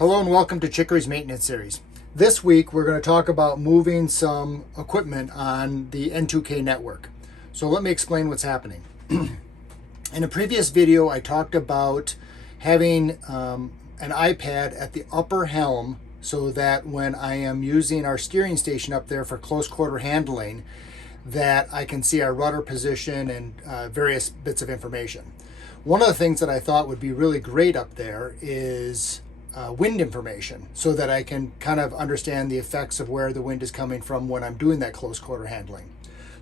Hello and welcome to Chicory's Maintenance Series. This week we're going to talk about moving some equipment on the N2K network. So let me explain what's happening. In a previous video I talked about having an iPad at the upper helm so that when I am using our steering station up there for close quarter handling, that I can see our rudder position and various bits of information. One of the things that I thought would be really great up there is wind information, so that I can kind of understand the effects of where the wind is coming from when I'm doing that close quarter handling.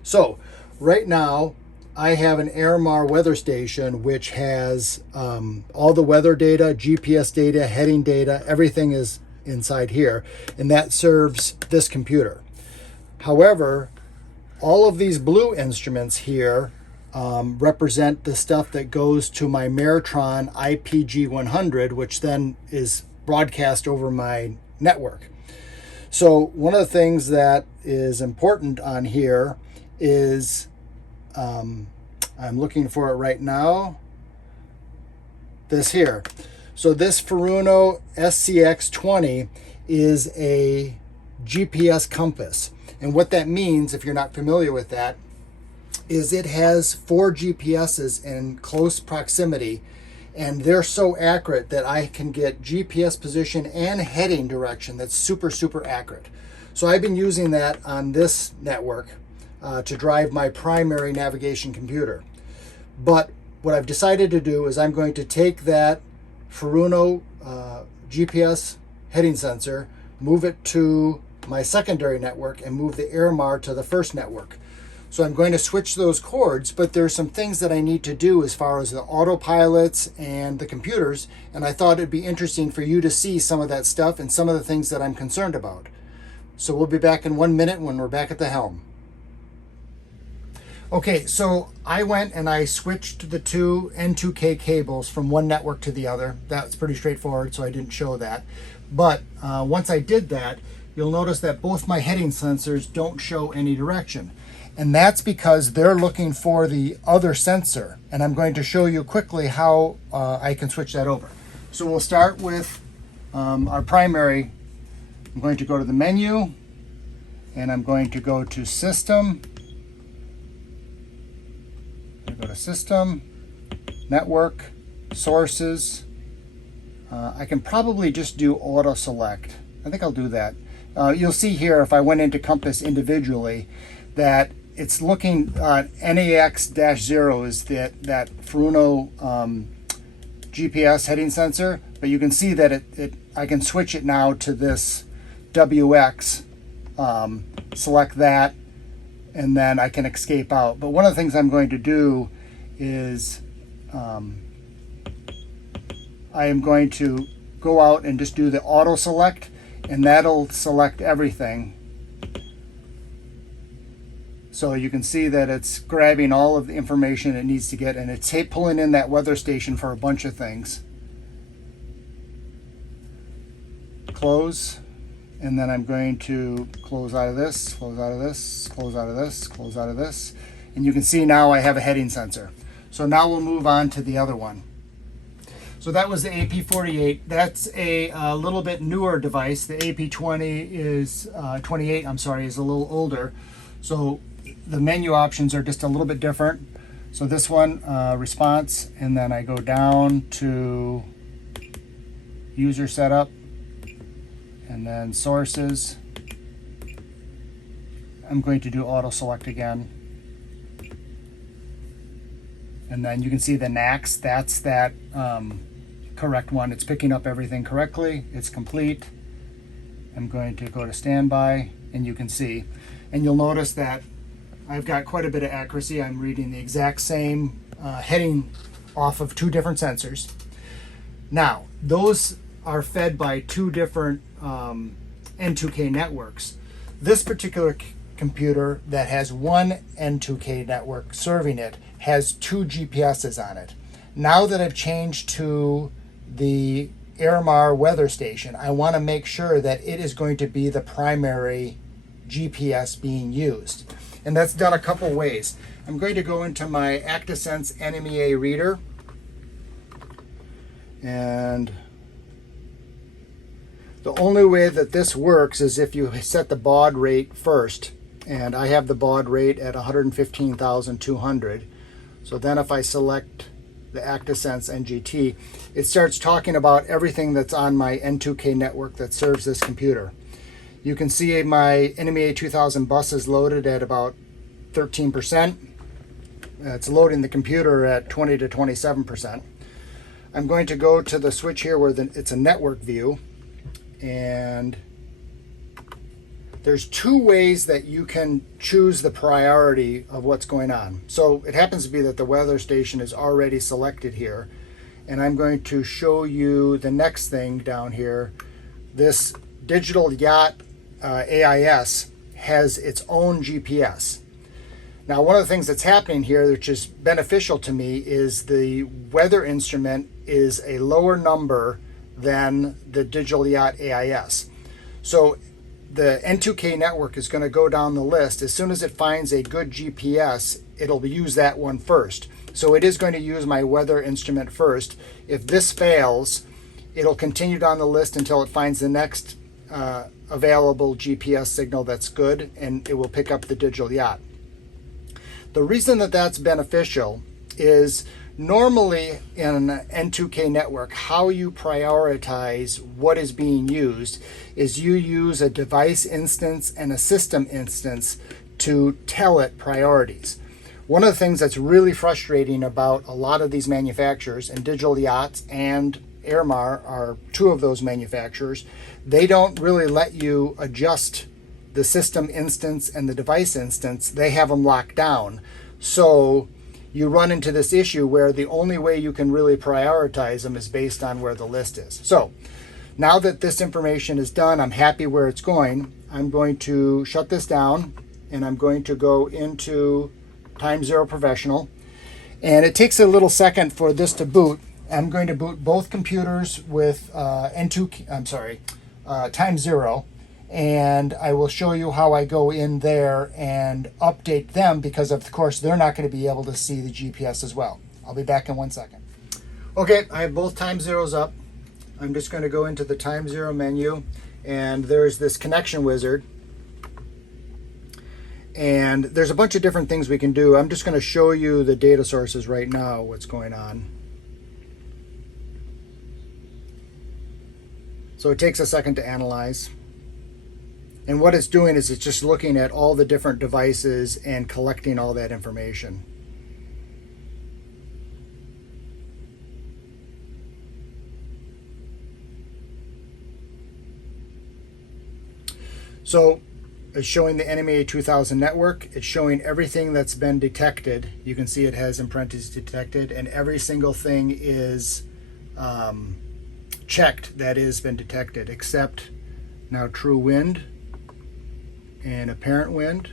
So right now I have an Airmar weather station which has all the weather data, GPS data, heading data, everything is inside here, and that serves this computer. However, all of these blue instruments here represent the stuff that goes to my Maritron IPG100, which then is broadcast over my network. So one of the things that is important on here is, I'm looking for it right now, this here. So this Furuno SCX20 is a GPS compass. And what that means, if you're not familiar with that, is it has 4 GPSs in close proximity, and they're so accurate that I can get GPS position and heading direction that's super accurate. So I've been using that on this network to drive my primary navigation computer. But what I've decided to do is I'm going to take that Furuno GPS heading sensor, move it to my secondary network, and move the Airmar to the first network. So I'm going to switch those cords, but there's some things that I need to do as far as the autopilots and the computers, and I thought it'd be interesting for you to see some of that stuff and some of the things that I'm concerned about. So we'll be back in 1 minute when we're back at the helm. Okay, so I went and I switched the two N2K cables from one network to the other. That's pretty straightforward, so I didn't show that. But once I did that, you'll notice that both my heading sensors don't show any direction. And that's because they're looking for the other sensor. And I'm going to show you quickly how I can switch that over. So we'll start with our primary. I'm going to go to the menu, and I'm going to go to System. Go to System, Network, Sources. I can probably just do Auto Select. I think I'll do that. You'll see here, if I went into Compass individually, that it's looking NAX-0 is that Furuno GPS heading sensor, but you can see that I can switch it now to this WX, select that, and then I can escape out. But one of the things I'm going to do is I am going to go out and just do the auto select, and that'll select everything. So you can see that it's grabbing all of the information it needs to get, and it's pulling in that weather station for a bunch of things. Close, and then I'm going to close out of this, close out of this, close out of this, close out of this. And you can see now I have a heading sensor. So now we'll move on to the other one. So that was the AP48. That's a little bit newer device. The AP20 is 28. I'm sorry, is a little older. So the menu options are just a little bit different. So this one, response, and then I go down to user setup, and then sources. I'm going to do auto select again. And then you can see the NAX, that's that correct one. It's picking up everything correctly. It's complete. I'm going to go to standby, and you can see. And you'll notice that I've got quite a bit of accuracy. I'm reading the exact same heading off of 2 different sensors. Now, those are fed by 2 different N2K networks. This particular computer that has one N2K network serving it has 2 GPSs on it. Now that I've changed to the Airmar weather station, I want to make sure that it is going to be the primary GPS being used. And that's done a couple ways. I'm going to go into my ActiSense NMEA reader, and The only way that this works is if you set the baud rate first, and I have the baud rate at 115,200. So then if I select the ActiSense NGT, it starts talking about everything that's on my N2K network that serves this computer. You can see my NMEA 2000 bus is loaded at about 13%. It's loading the computer at 20 to 27%. I'm going to go to the switch here where it's a network view, and there's two ways that you can choose the priority of what's going on. So it happens to be that the weather station is already selected here, and I'm going to show you the next thing down here. This digital yacht AIS has its own GPS. Now, one of the things that's happening here, which is beneficial to me, is the weather instrument is a lower number than the digital yacht AIS. So the N2K network is going to go down the list. As soon as it finds a good GPS, it'll use that one first. So it is going to use my weather instrument first. If this fails, it'll continue down the list until it finds the next available GPS signal that's good, and it will pick up the digital yacht. The reason that that's beneficial is normally in an N2K network, how you prioritize what is being used is you use a device instance and a system instance to tell it priorities. One of the things that's really frustrating about a lot of these manufacturers, and Digital Yachts and Airmar are two of those manufacturers, they don't really let you adjust the system instance and the device instance. They have them locked down. So you run into this issue where the only way you can really prioritize them is based on where the list is. So now that this information is done, I'm happy where it's going. I'm going to shut this down, and I'm going to go into Time Zero Professional. And it takes a little second for this to boot. I'm going to boot both computers with Time Zero, and I will show you how I go in there and update them, because of course they're not going to be able to see the GPS as well. I'll be back in 1 second. Okay, I have both Time Zeros up. I'm just going to go into the Time Zero menu, and there's this connection wizard. And there's a bunch of different things we can do. I'm just going to show you the data sources right now, what's going on. So it takes a second to analyze. And what it's doing is it's just looking at all the different devices and collecting all that information. So it's showing the NMEA 2000 network. It's showing everything that's been detected. You can see it has in parentheses detected, and every single thing is checked that has been detected, except now true wind and apparent wind.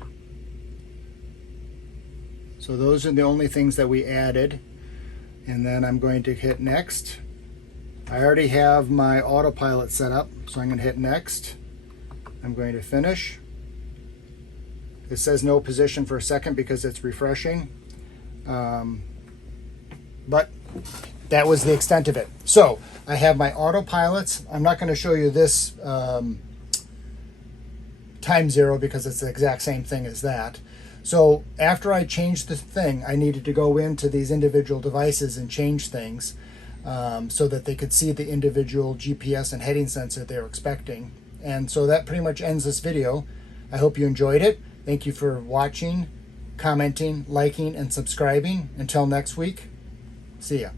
So those are the only things that we added. And then I'm going to hit next. I already have my autopilot set up, so I'm going to hit next. I'm going to finish. It says no position for a second because it's refreshing. But that was the extent of it. So I have my autopilots. I'm not going to show you this Time Zero because it's the exact same thing as that. So after I changed the thing, I needed to go into these individual devices and change things so that they could see the individual GPS and heading sensor they were expecting. And so that pretty much ends this video. I hope you enjoyed it. Thank you for watching, commenting, liking, and subscribing. Until next week, see ya.